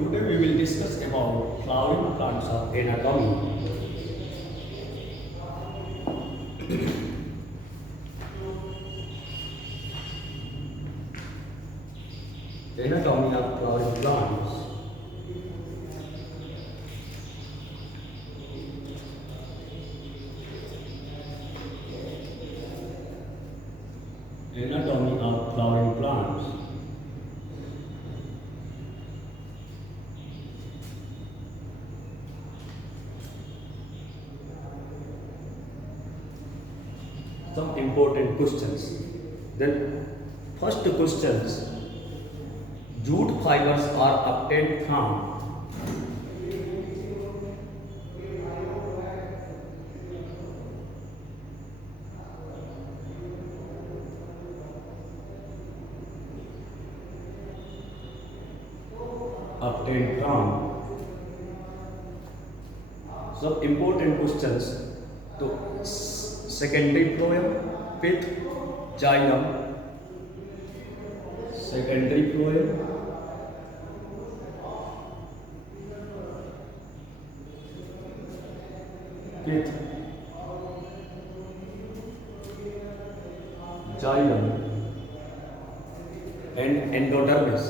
Today we will discuss about flowering plants of anatomy. Anatomy of flowering plants. Anatomy of flowering plants. Some important questions. Then, first questions. Jute fibers are obtained from obtained from. Some important questions. तो secondary phloem, pith, xylem, secondary phloem, pith, xylem, and endodermis.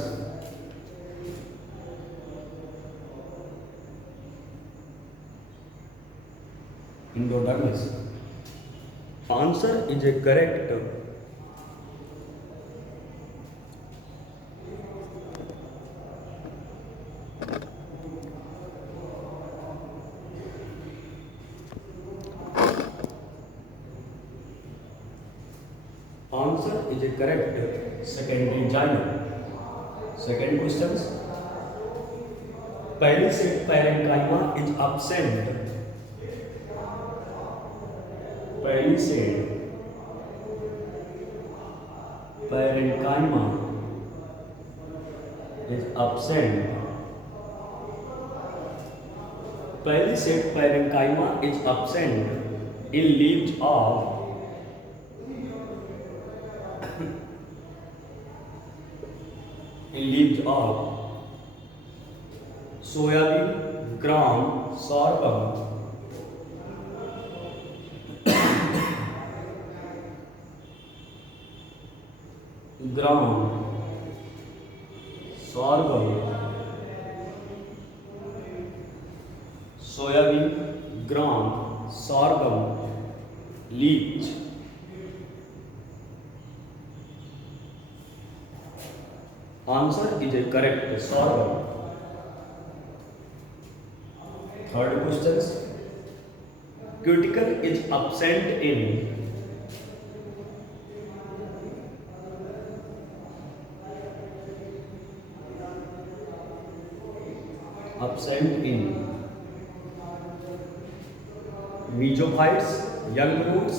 Endodermis. Answer is a correct. Answer is a correct. Secondary xylem. Second questions. Palisade parenchyma is absent. Palisade parenchyma is absent. Palisade parenchyma is absent in leaves of soyabean, gram, sorghum, sorghum, soybean, gram, sorghum, leach. Answer is a correct. Sorghum. Third question. Cuticle is absent in mesophytes, young roots,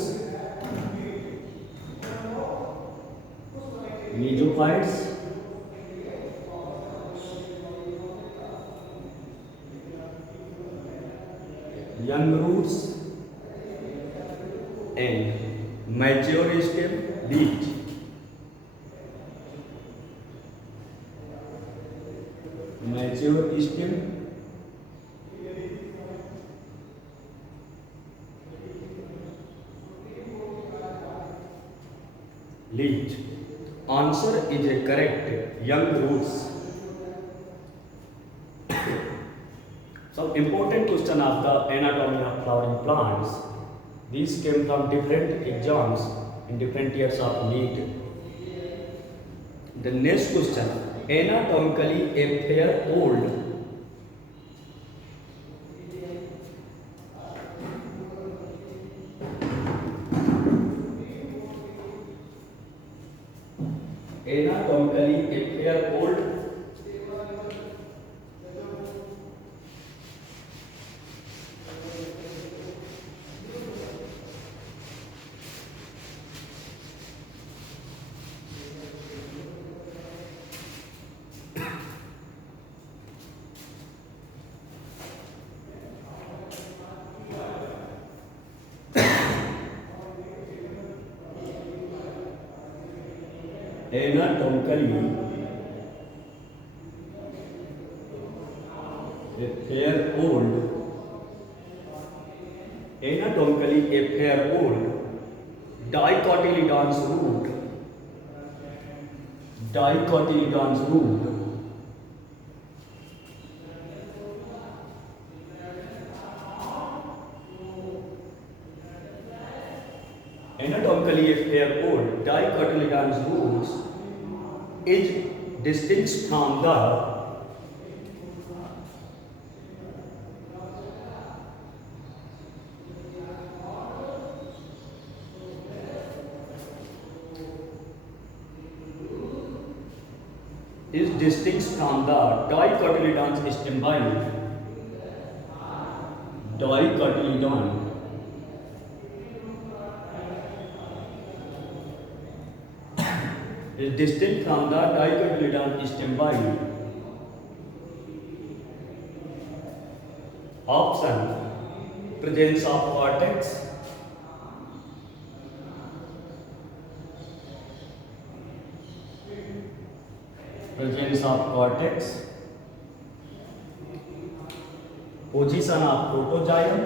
mesophytes, young roots, and mature stem leaf. Mature stem leaf. Answer is a correct. Young roots. Some important question of the anatomy of flowering plants. These came from different exams in different years of NEET. The next question. Anatomically a pair old anatomically anatomically a pair old. Anatomically a pair old. Anatomically a pair old. Dicotyledons root. Dicotyledons root. Anatomically a pair old. Dicotyledons roots is distinct from the dicotyledons stembile. Dicotyledon is distinct from the dicotyledon stembile. Option: presence of cortex. Presence of cortex. Position of protoxylem.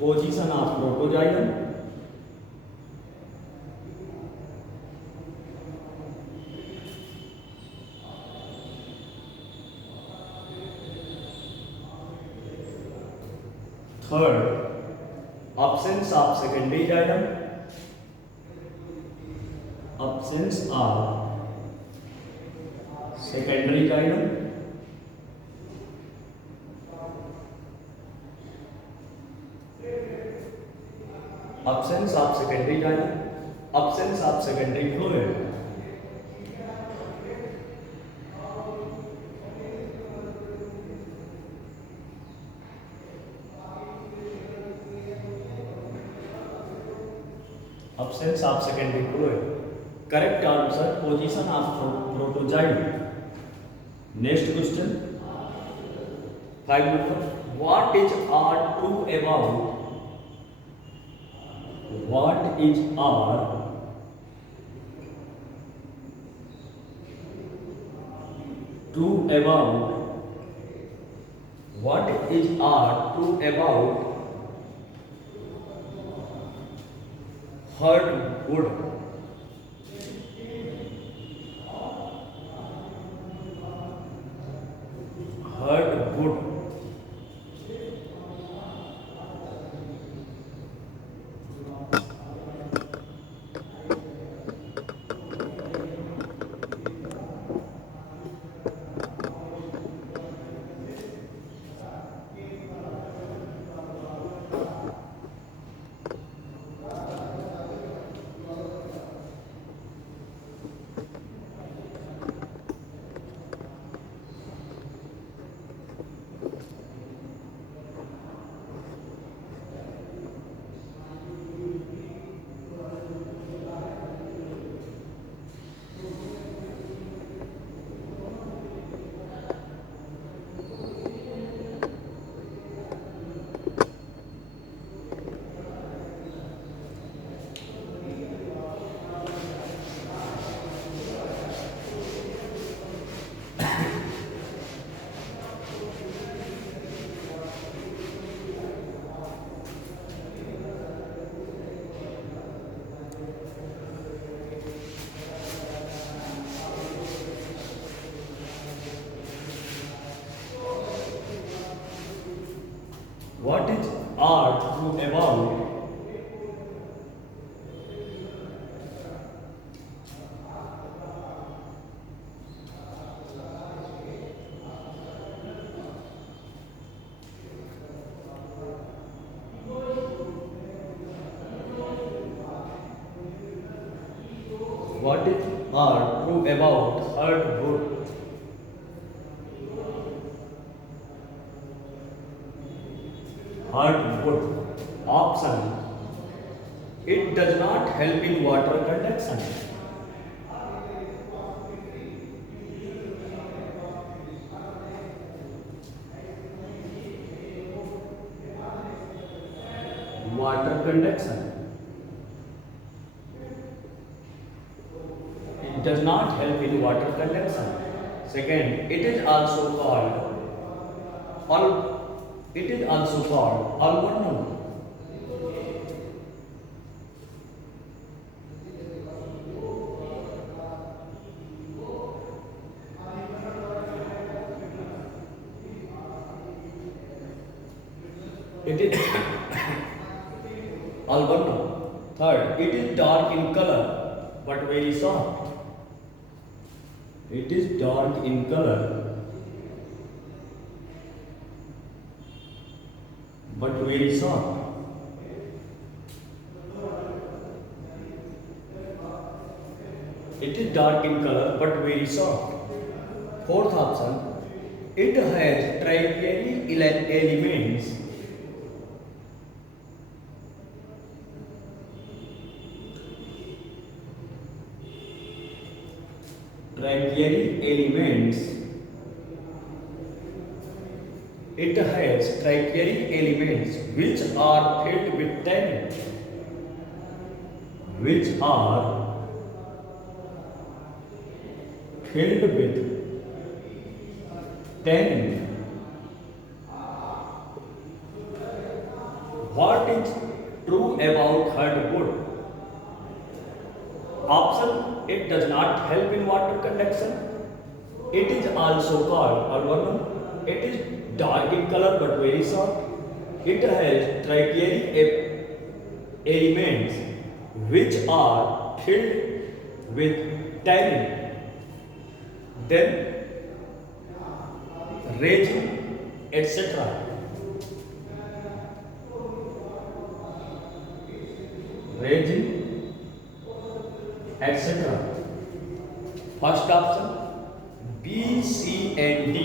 Position of protoxylem. Third, absence of secondary xylem. Absence of secondary xylem. Absence of secondary xylem. Absence of secondary fluid. Absence of secondary fluid. Correct answer: position of protoxylem. Next question. 5 number. What is R2 about? What is R2 about? What is R2 about? Hardwood. Hardwood. What is R2 about? what is are true about hardwood? Hardwood. Option. It does not help in water conduction. Water conduction. It does not help in water conduction. Second, it is also called aluminum. It is aluminum. Third, it is dark in color but very soft. It is dark in color but very soft. It is dark in color but very soft. Fourth option, it has tertiary elements. Tertiary elements. It has tertiary elements which are filled with tannin. Which are filled with tannin. What is true about hardwood? Option, it does not help in water conduction. It is also called aluminum. It is dark in color but very soft. It has tertiary elements which are filled with tannin. Then resin, etc. Resin, etc. First option, B, C and D.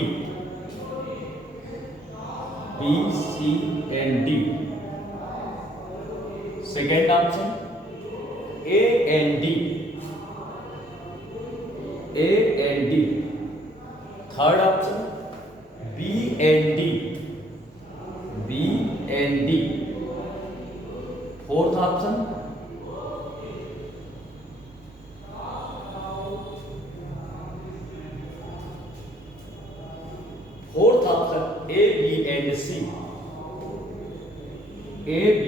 B, C and D. Second option, A and D. A and D. Third option, B and D. B and D. Fourth option, A, B and C. A, B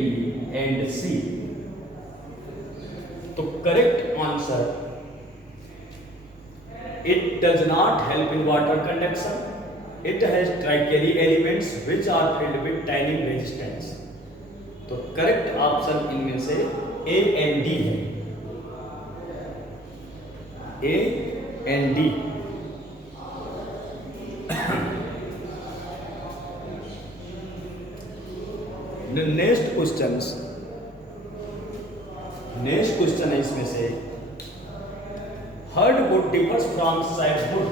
and C. So correct answer, it does not help in water conduction. It has tertiary elements which are filled with tannin resistance. तो correct option इनमें से A and D है. A and D. Next question है इसमें से, hardwood differs from softwood.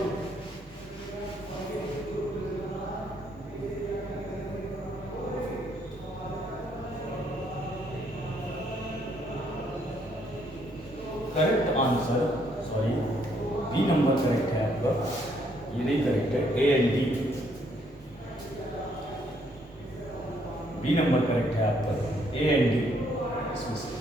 Correct answer, sorry B number correct है आपका, ये नहीं करेक्ट है. A and D, B number correct है आपका, ए एंड डी इसमें से.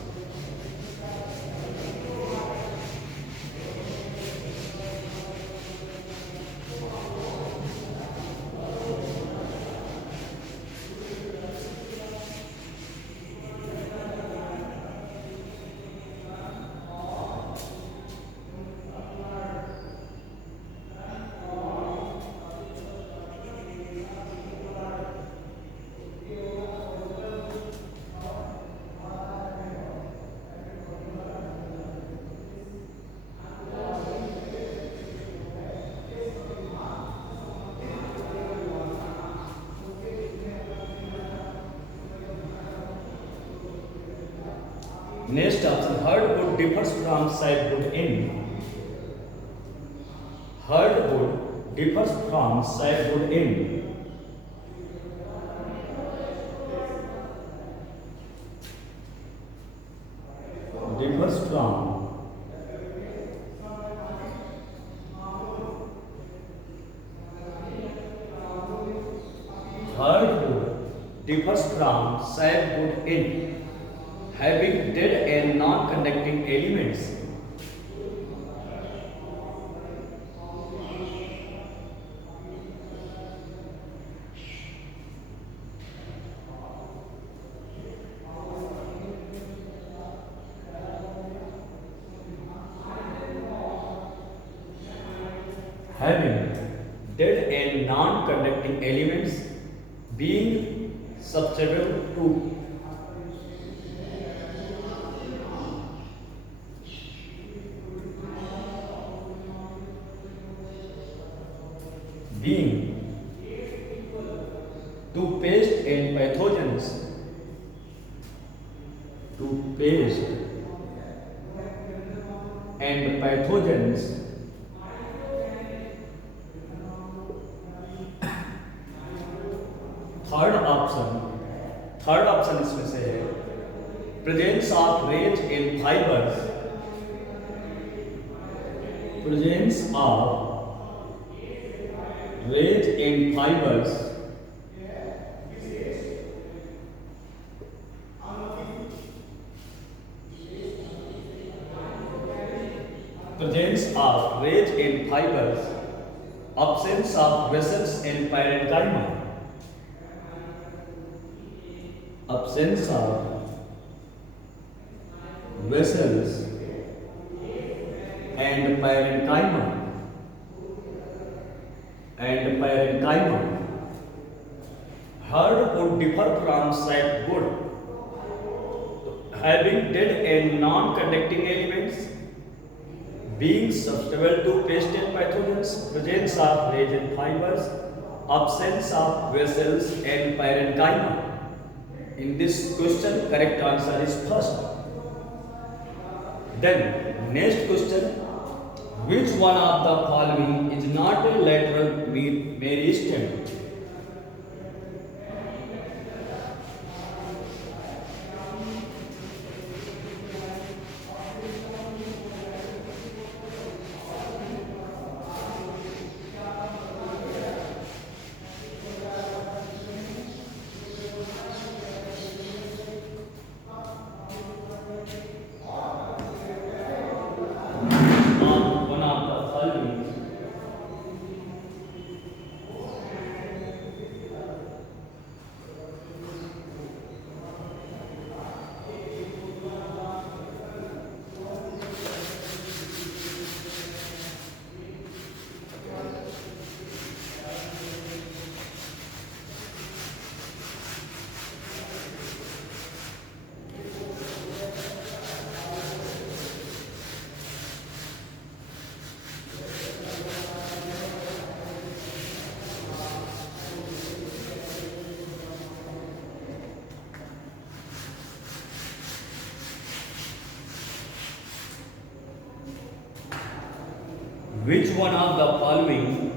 Next option, hardwood differs from softwood in. Hardwood differs from softwood in. Differs from hardwood differs from softwood in having dead and non-conducting elements. Having dead and non-conducting elements being susceptible to being to pest and pathogens, to pest and pathogens. Third option इसमें से है presence of rays in fibres, presence of rays in fibres presence of rays in fibers, absence of vessels in parenchyma, absence of vessels and parenchyma, hardwood differ from softwood, having dead and non-conducting elements, being susceptible to pest and pathogens, presence of rays in fibers, absence of vessels and parenchyma. In this question, correct answer is first. Then, next question, which one of the following is not a lateral meristem? Which one of the following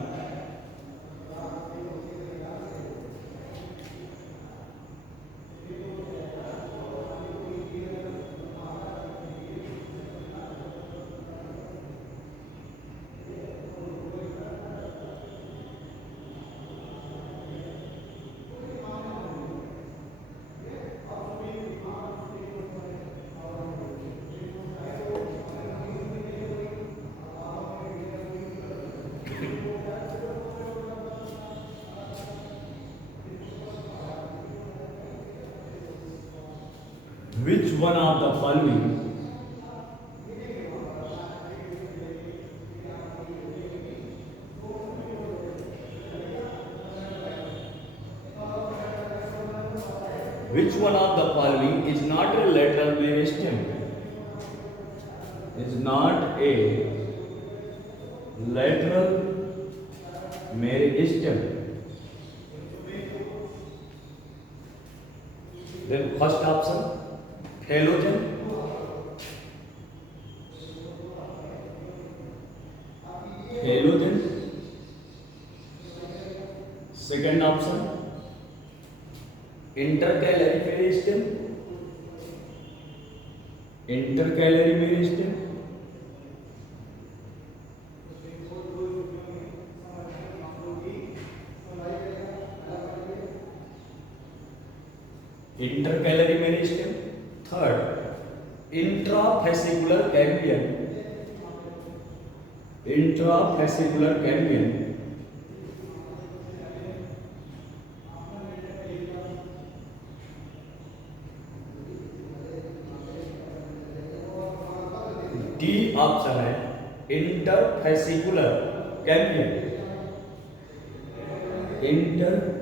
Which one of the following is not a lateral meristem? Is not a lateral meristem. Then first option, halogen. Intercalary meristem, intercalary meristem, intercalary meristem. Third, intrafascicular cambium, intrafascicular cambium, D option है interfascicular cambium, interfascicular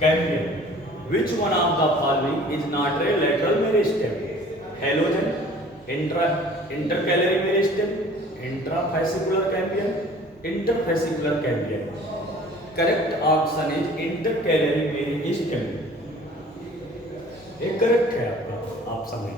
cambium. Which one of the following is not a lateral meristem? Halogen, intercalary meristem, intrafascicular cambium, interfascicular cambium. Correct option is intercalary meristem. ये correct है आपका option है।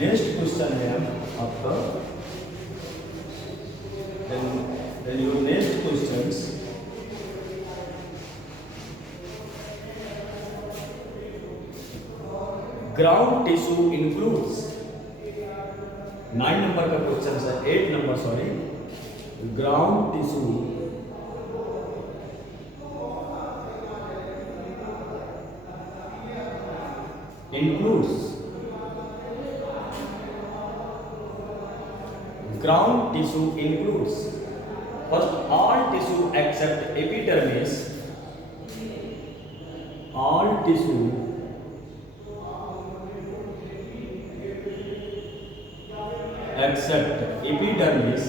Next question है आपका, then your next questions, ground tissue includes, 9 number का question है, 8 number sorry, ground tissue includes, ground tissue includes first all tissue except epidermis, all tissue except epidermis,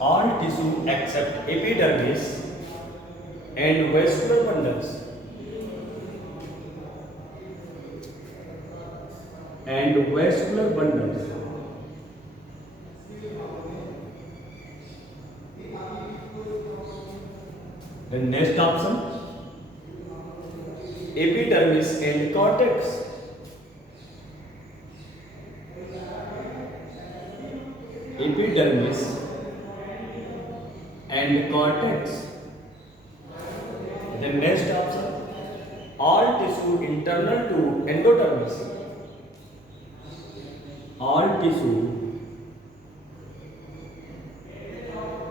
all tissue except epidermis and vascular bundles, and vascular bundles. The next option, epidermis and cortex, epidermis and cortex. The next option, all tissue internal to endodermis, all tissue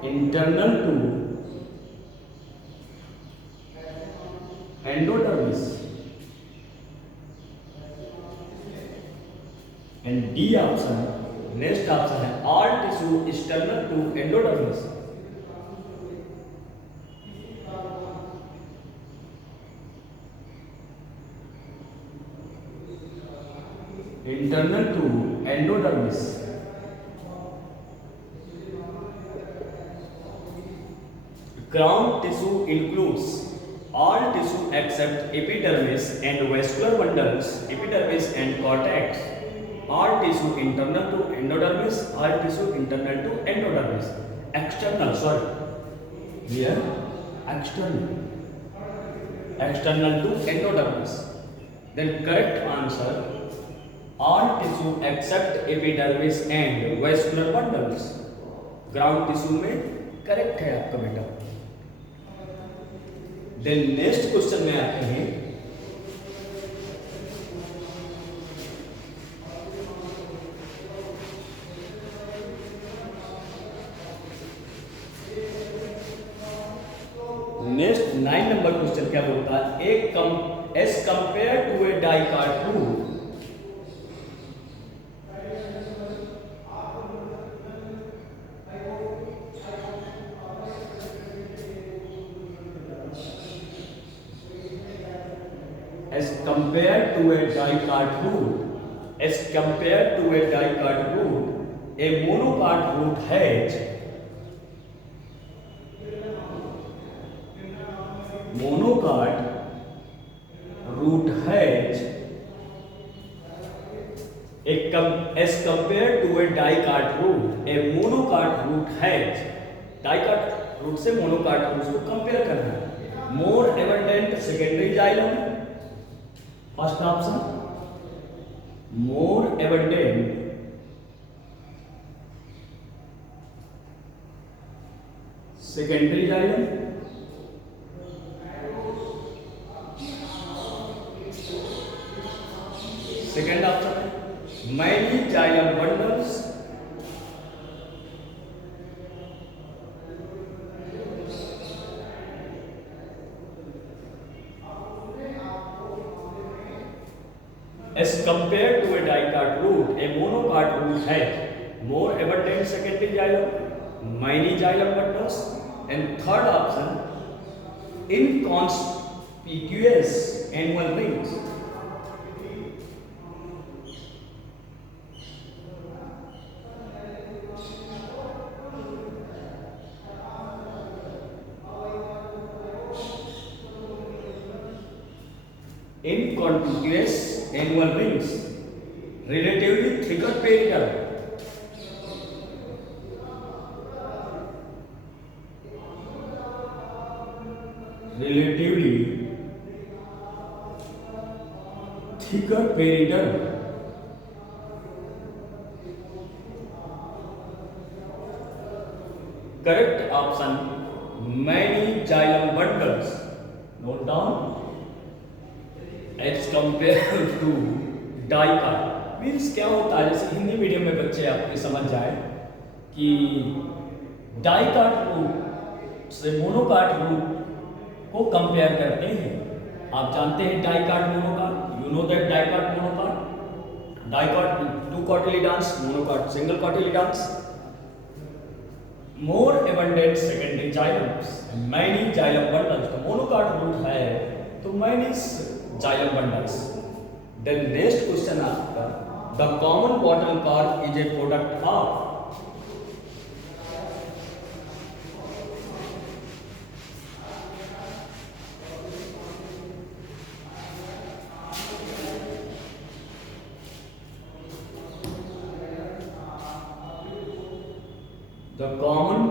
internal to endodermis, and D option, next option है all tissue external to endodermis, internal to endodermis. Ground tissue includes all tissue except epidermis and vascular bundles, epidermis and cortex, all tissue internal to endodermis, all tissue internal to endodermis. External, sorry, here external, external to endodermis. Then correct answer, all tissue except epidermis and vascular bundles. Ground tissue में correct है आपका बेटा। Then next question में आते हैं, next 9 number question क्या बोलता है, as compare to a dicarbonate, as compared to a dicot root, as compared to a dicot root, a monocot root has monocot root has As compared to a dicot root, a monocot root has, dicot root से monocot root को compare करना है. More abundant secondary xylem. First option. More abundant secondary xylem. Second option. Many xylem bundles. As compared to a dicot root, a monocot root has more abundant secondary xylem, many xylem bundles, and third option, inconspicuous annual rings. Inconspicuous annual rings, relatively thicker pericarp. Relatively thicker pericarp. Correct option, many xylem bundles. Note down. As compared to dicot means क्या होता है, जैसे Hindi medium में बच्चे आपके समझ जाए कि डाइकाट रूट से मोनोकाट रूट को कंपेयर करते हैं. आप जानते हैं dicot monocot, you know that dicot monocot, dicot two cotyledons, monocot single cotyledons. More abundant secondary xylems, many xylem bundles. तो मोनोकाट रूट है तो many xylem bundles. Then next question आपका, the common bottle cork is a product of. The common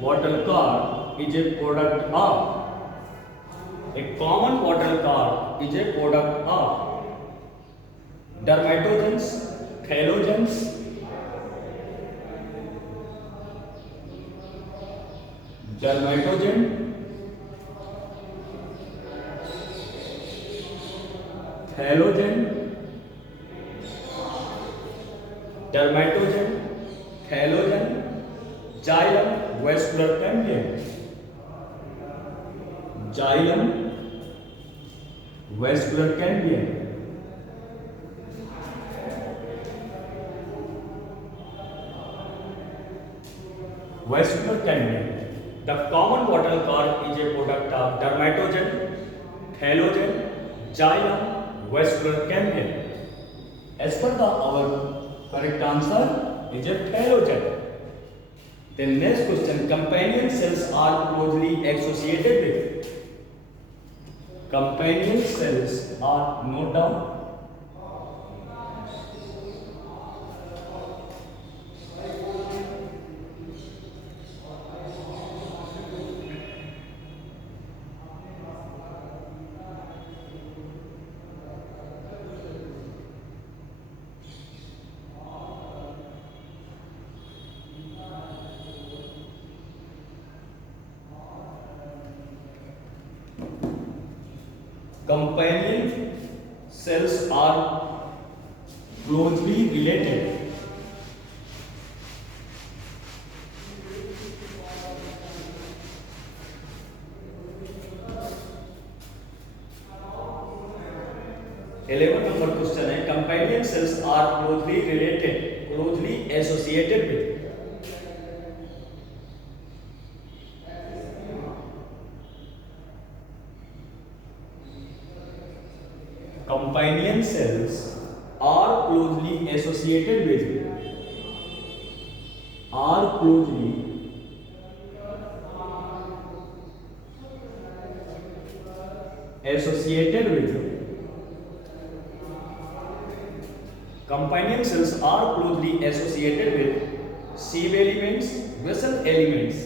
bottle cork is a product of. A common bottle cork is a product of dermatogens, halogens, dermatogen, halogen, dermatogen, halogen, xylem, vascular cambium. Xylem, vascular cambium. Vascular cambium. The common bottle cork is a product of dermatogen, halogen, xylem, vascular cambium. As per our correct answer is a halogen. The next question, companion cells are closely associated with. Companion cells are, note down, companion cells are closely related. Eleven number question है, companion cells are closely related, closely associated with. Companion cells are closely associated with are closely associated with companion cells are closely associated with sieve elements, vessel elements.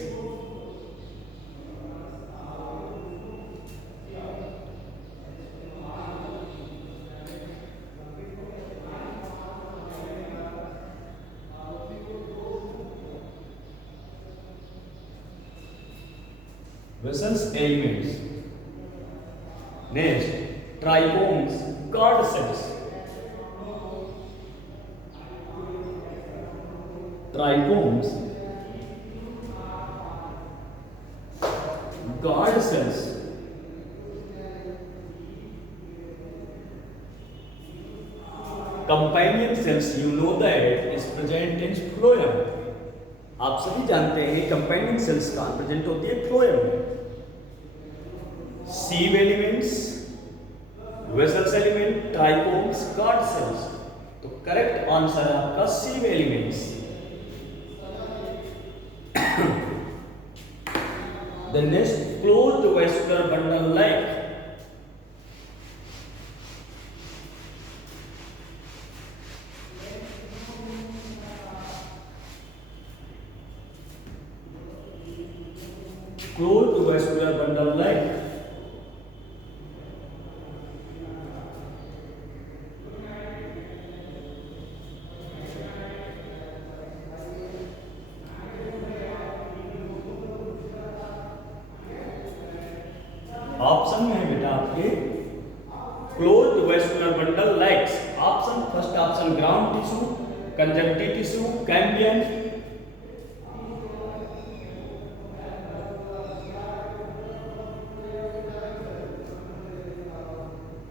Vessels elements. Next, trichomes, guard cells. Trichomes, guard cells. Companion cells, you know that is present in phloem. आप सभी जानते हैं कंपाइनिंग sales का present होती है phloem में. Sieve elements, vessels element, trichomes, guard cells. तो correct answer है आपका sieve elements. The next, closed vascular bundle like. Closed vascular bundle like. Option में है बेटा आपके closed vascular bundle likes. Option first option ground tissue, conjunctive tissue, cambium.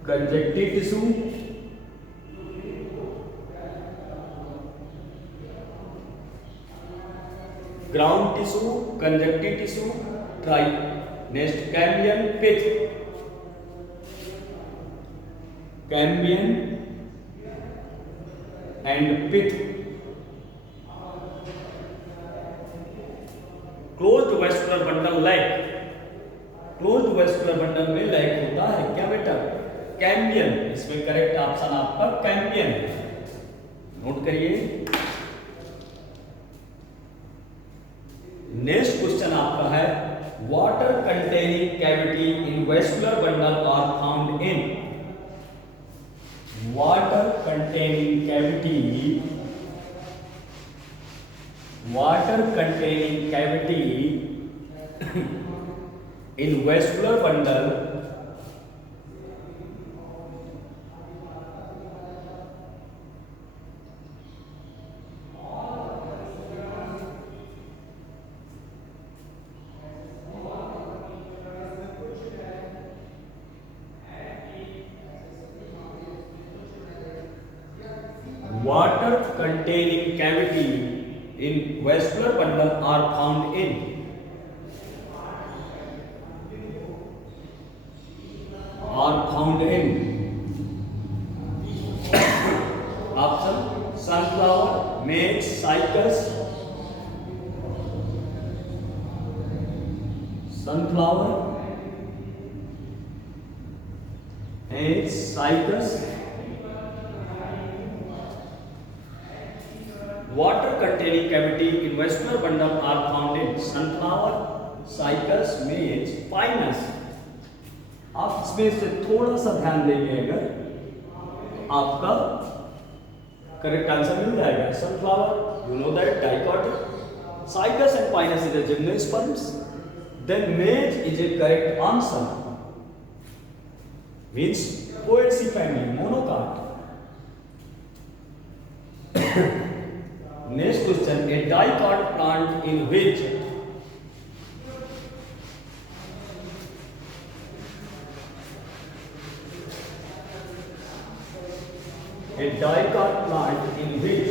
Conjunctive tissue, ground tissue, conjunctive tissue, try. Next cambium, pith. Cambium and pith. Closed vascular bundle lack. Closed vascular bundle में lack होता है क्या बेटा? Cambium. इसमें correct option आपका cambium. Note करिए. Next question आपका है water containing cavity in vascular bundle are found in. Water containing cavity in vascular bundle water containing cavity in vascular bundle are found in. Option sunflower, maize, cycas. Sunflower, maize, cycas. Water containing cavity in vascular bundle are found in sunflower, cycas, maize, pinus. आप इसमें से थोड़ा सा ध्यान देंगे अगर आपका correct answer मिल जाएगा. Sunflower, you know that dicotic. Cycas and Pinus is a gymnosperms. Then maize is a correct answer. Means Poaceae family, monocot. Next question, a dicot plant in which a dicot plant in which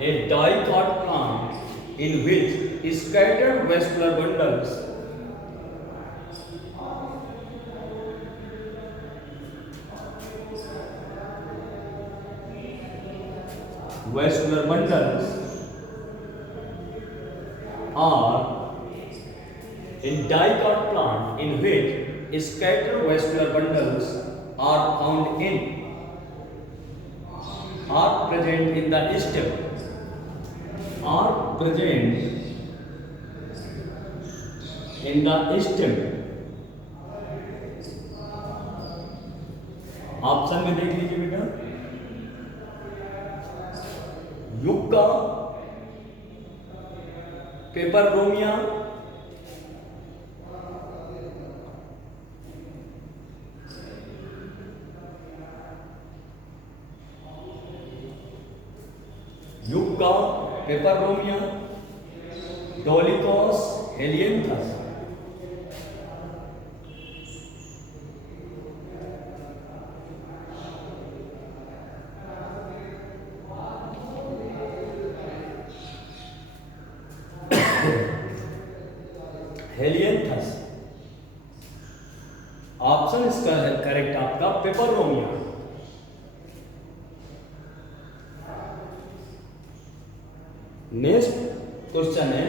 a dicot plant in which scattered vascular bundles vascular bundles are in dicot plant in which scattered vascular bundles are found in are present in the stem are present in the stem। Option में देख लीजिए बेटा, Yucca, Peperomia, Yucca, Peperomia, Dolichos, Helianthus. Helianthus option इसका है correct आपका Peperomia. Next question है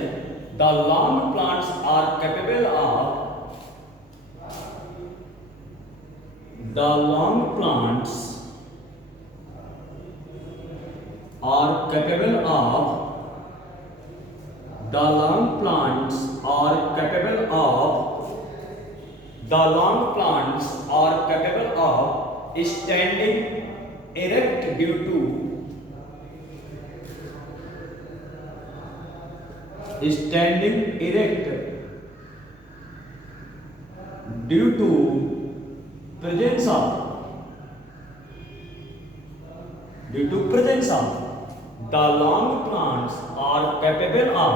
the long plants are capable of the long plants are capable of the long plants are capable of the long plants are capable of standing erect due to standing erect due to presence of the long plants are capable of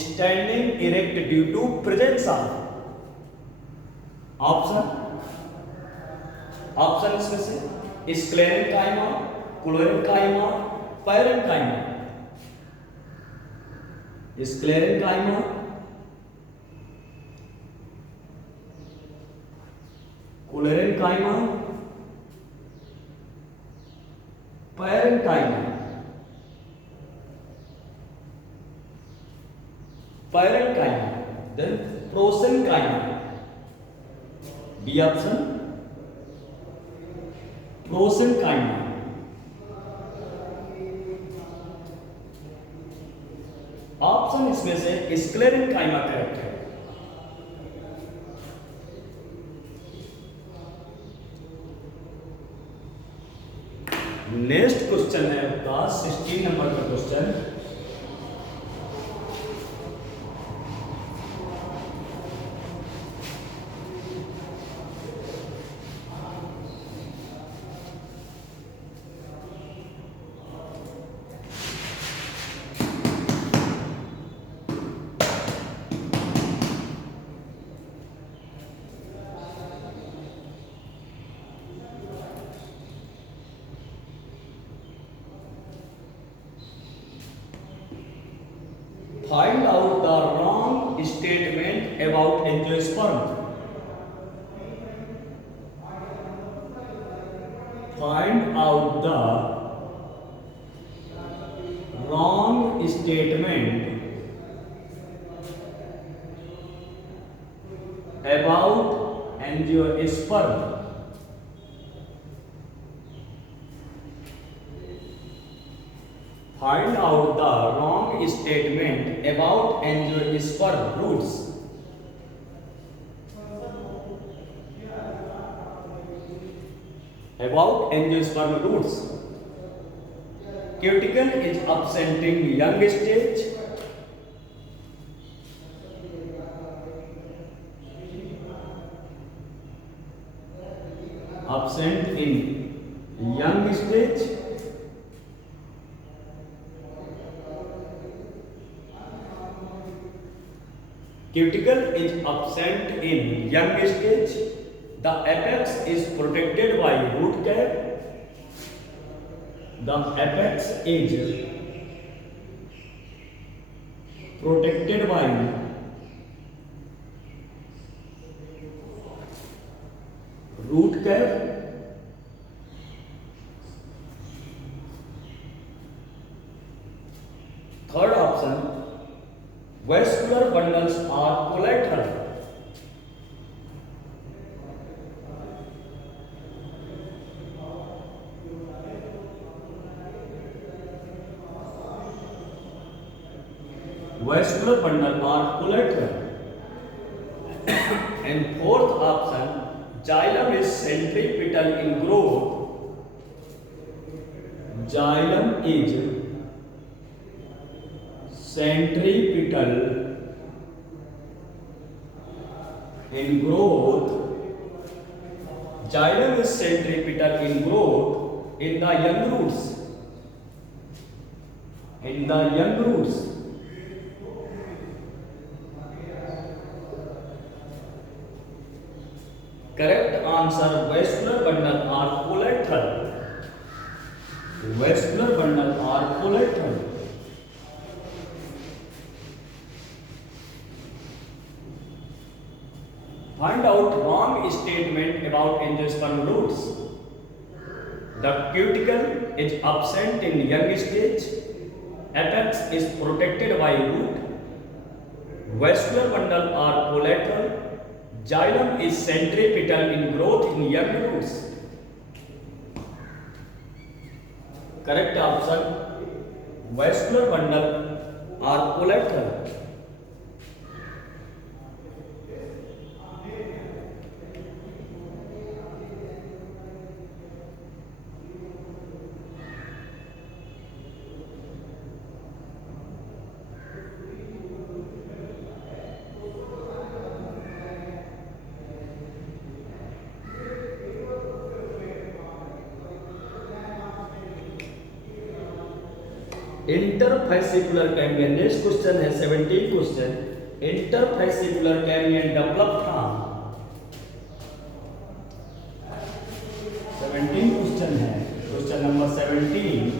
standing erect due to presence of option इसमें से sclerenchyma, chlorenchyma, parenchyma. Sclerenchyma, chlorenchyma, parenchyma. Parenchyma, then prosenchyma. B option prosenchyma. Option इसमें से sclerenchyma correct है। Next question है आपका 16 number का question. Find out the wrong statement about angiosperm. Find out the wrong statement about angiosperm. Find out the wrong statement about angiosperm roots. About angiosperm roots. Cuticle is absent in young stage. Absent in young stage. Cuticle is absent in young stage. The apex is protected by root cap. The apex is protected by root cap. Third option, vascular bundles are collateral. Vascular bundle are collateral. And fourth option, xylem is centripetal in growth. Xylem is centripetal in growth. Xylem is centripetal in growth in the young roots. In the young roots. Correct answer, vascular bundle are collateral. Vascular bundle are collateral. Find out wrong statement about angiosperm roots. The cuticle is absent in young stage. Apex is protected by root. Vascular bundle are collateral. Xylem is centripetal in growth in young roots. Correct option, vascular bundle are collateral. Interfascicular cambium. Next question है 17 question. Interfascicular cambium develop from 17 question है. Question number 17.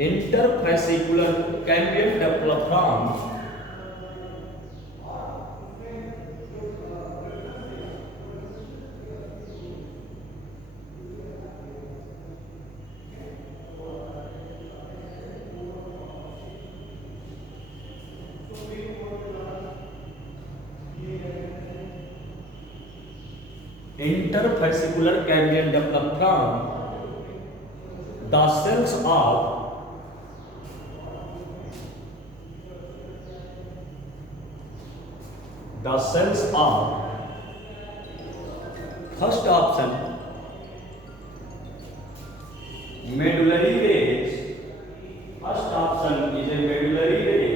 Interfascicular cambium develop from interfascicular cambium develop from the cells of first option, medullary rays. First option is a medullary rays.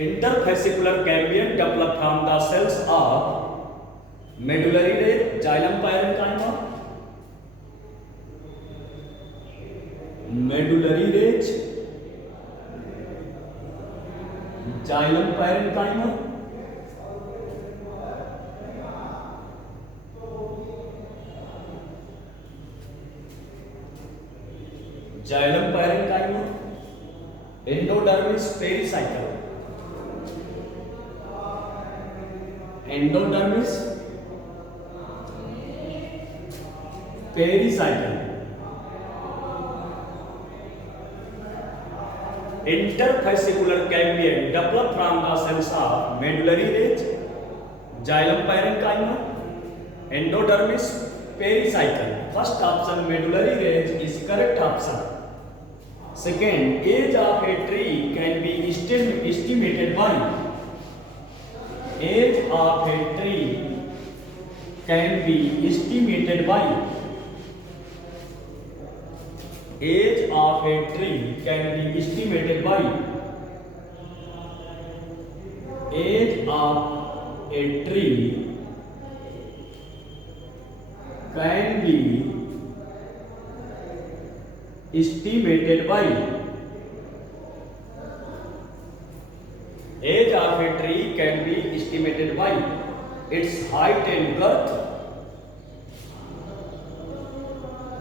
Interfascicular cambium develop from the cells of medullary rays, xylem parenchyma, medullary rays, xylem parenchyma, xylem parenchyma, endodermis pericycle. Endodermis pericycle. Interfascicular cambium develop from the cells of medullary rays, xylem parenchyma, endodermis pericycle. First option medullary range is correct option. Second, age of a tree can be estimated by. Age of a tree can be estimated by. Age of a tree can be estimated by. Age of a tree can be estimated by. Age of a tree can be estimated by its height and girth.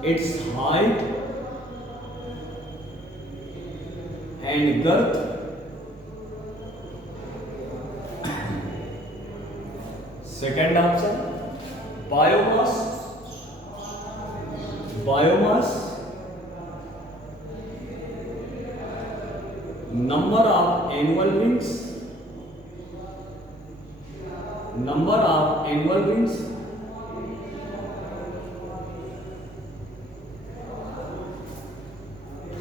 Its height and girth. Second option, biomass. Biomass, number of annual rings. Number of annual rings.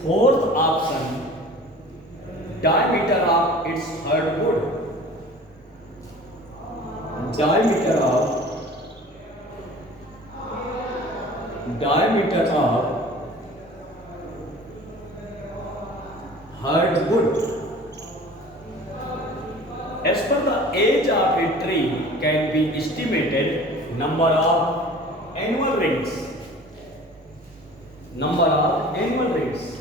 Fourth option, diameter of its hardwood. Diameter of hardwood. As per the age of a tree can be estimated number of annual rings. Number of annual rings.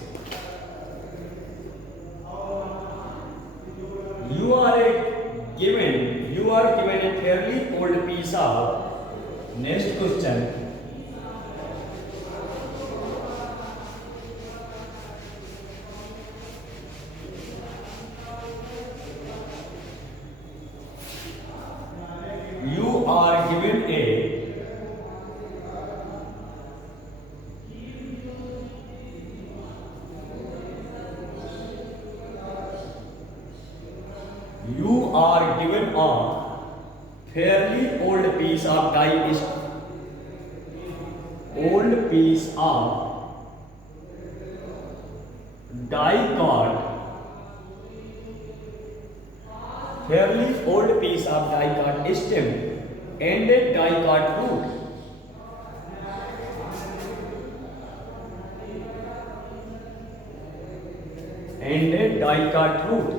You are given a fairly old piece of. Next question. You are given a fairly old piece of die cut. Fairly old piece of die cut stem and a die cut root. And a die cut root.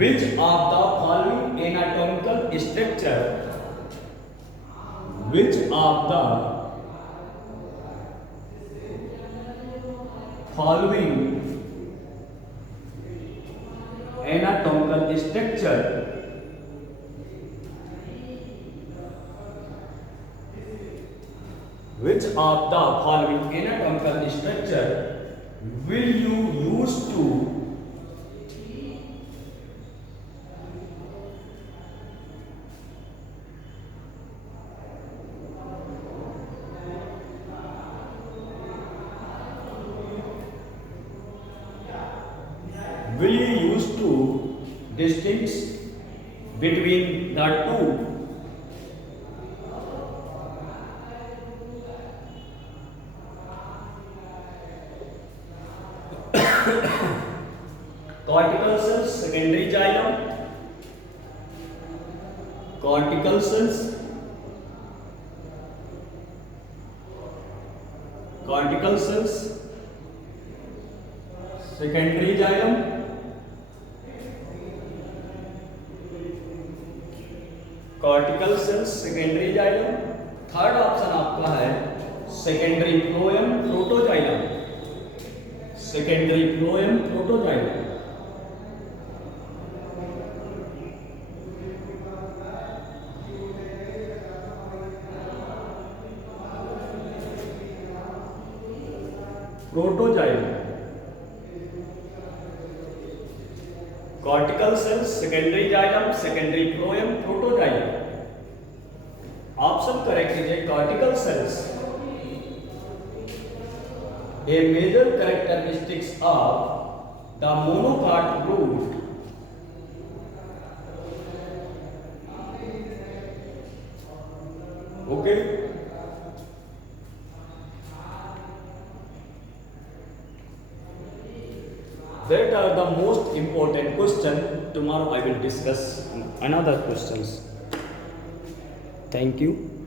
Which of the following anatomical structure? Which of the following anatomical structure which of the following anatomical structure will you use to distinguish between the two? Cortical cells, secondary xylem. Cortical cells, secondary xylem. Cortical cells, secondary xylem. Third option आपका है secondary phloem protoxylem. Secondary phloem protoxylem. Protoxylem. Cortical cells, secondary xylem, secondary phloem, protoxylem. Option correct is a cortical cells. A major characteristics of the monocot root. Okay. That are the most important question. Tomorrow I will discuss another questions. Thank you.